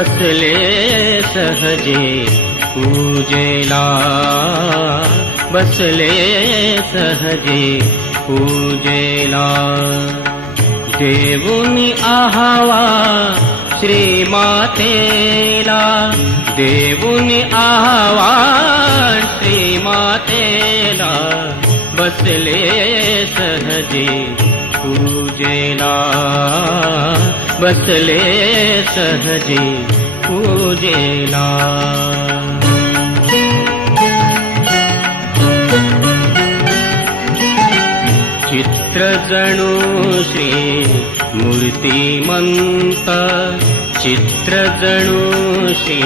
बसले सहजे पूजेला, बसले सहजे पूजेला. देऊनी आहावा श्रीमातेला, देऊनी आहावा श्रीमातेला, बसले सहजे पूजेला, बसले सहजे पूजेला. चित्र जणू श्री मूर्तिमंत, चित्र जणू श्री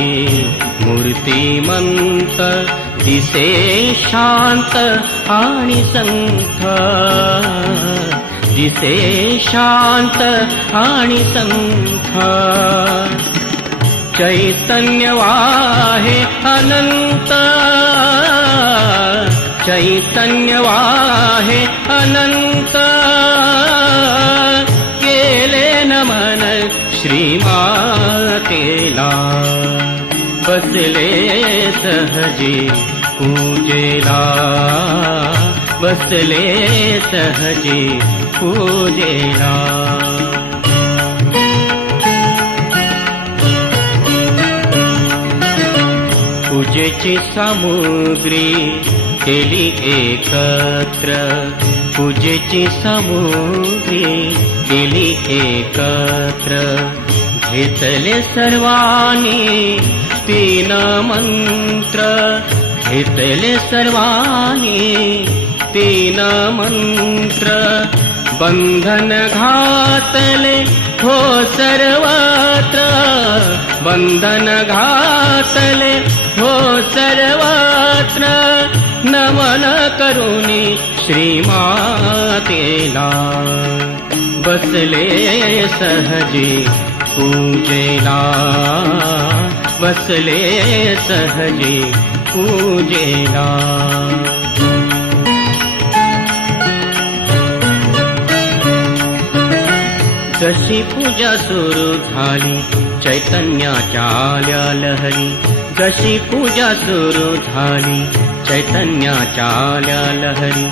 मूर्तिमंत, दिसे शांत आणि संथ, दिसे शांत आणि संथ. चैतन्य वाहे अनंत, चैतन्य वाहे अनंत, केले नमन श्रीमातेला, बसले सहजे पूजेला, बसले सहजे पूजेला. पूजेची सामुग्री केली एकत्र, पूजेची सामुग्री केली एकत्र, घेतले सर्वांनी तीन मंत्र, घेतले सर्वांनी तीन मंत्र. बंधन घातले हो सर्वत्र, बंधन घातले हो सर्वत्र, नमन करुणी श्रीमातेला, बसले सहजे पूजेला, बसले सहजे पूजेला. जशी पूजा सुरू झाली चैतन्याच्या आल्या लहरी, जशी पूजा सुरू झाली चैतन्याच्या आल्या लहरी.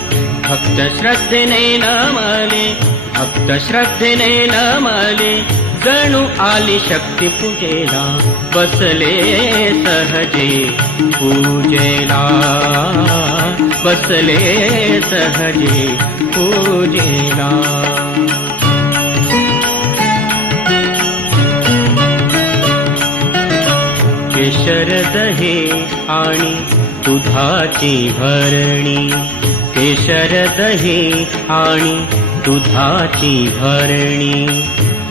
भक्त श्रद्धेने नमले, भक्त श्रद्धेने नमले, जणू आली शक्ती पूजेला, बसले सहजे पूजेला, बसले सहजे पूजेला. केशर दही आणि दुधाची भरणी, केशर दही आणि दुधाची भरणी,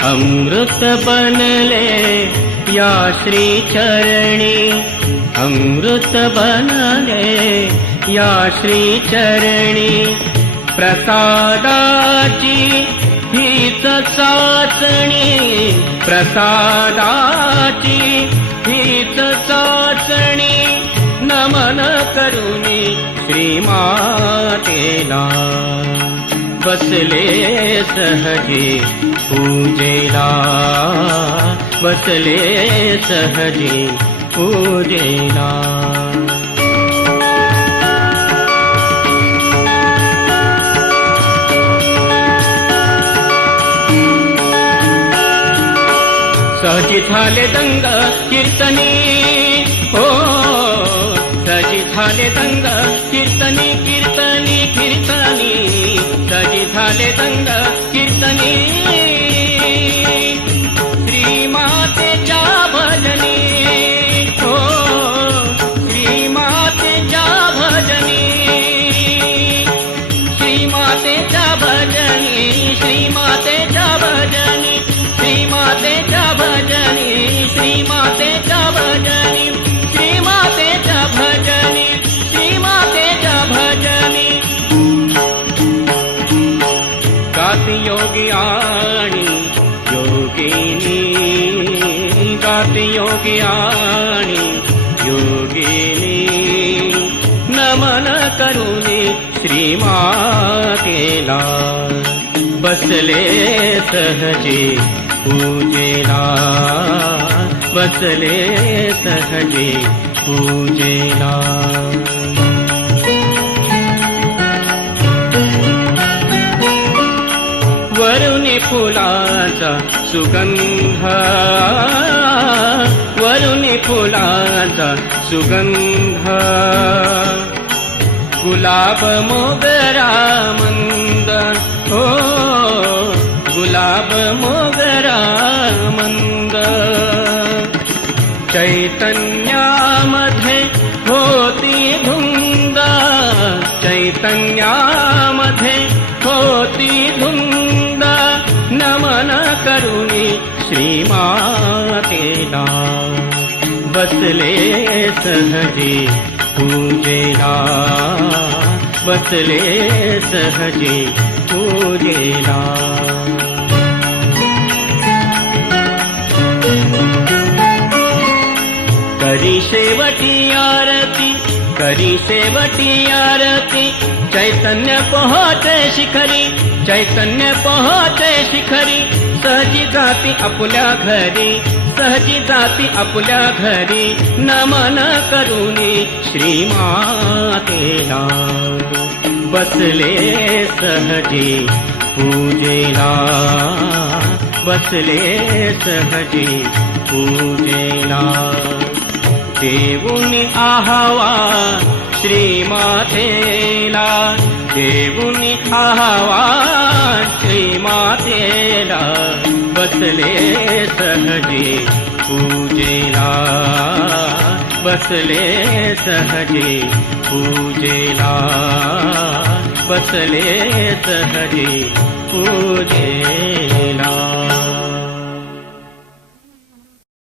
अमृत बनले या श्री चरणी, अमृत बनले या श्री चरणी. प्रसादाची हीच चाचणी, प्रसादाची हीच चाचणी, नमन करुणी श्रीमातेला, बसले सहजे पूजेला, बसले सहजे पूजेला. सहजी झाले दंग कीर्तनी, हो सहजी झाले दंग कीर्तनी, कीर्तनी कीर्तनी, सहजी झाले दंग कीर्तनी. श्रीमातेच्या भजनी, हो श्रीमातेच्या भजनी, श्रीमातेच्या भजनी, श्रीमातेच्या भजनी, श्रीमातेच्या भजनी, श्रीमातेच्या भजनी, श्रीमातेच्या भजनी, श्रीमातेच्या भजनी. गाती योगी आणि योगिनी, गाती योगी आणि योगिनी, नमन करुणी श्रीमातेला, बसले सहजे पूजेला, बसले सहजे पूजेला. वरुणी फुलाचा सुगंध, वरुणी फुलाचा सुगंध, गुलाब मोगरा मंद, हो गुलाब मोगरा मंद. चैतन्यामध्ये होती धुंद, चैतन्यामध्ये होती धुंद, नमन करुणी श्रीमातेला. बसले सहजे पूजेला, बसले सहजे पूजेला. करी शेवटी आरती, करी शेवटी आरती, चैतन्य पोहोचे शिखरी, चैतन्य पोहोचे शिखरी. सहजी जाती आपुल्या घरी, सहजी जाती आपुल्या घरी, नमन करुणी श्रीमातेला. बसले सहजे पूजेला, बसले सहजे पूजेला. देऊनी आहावा श्रीमातेला, देऊनी आहावा श्रीमातेला. बसले सहजे पूजेला, बसले सहजे पूजेला, बसले सहजे पूजेला.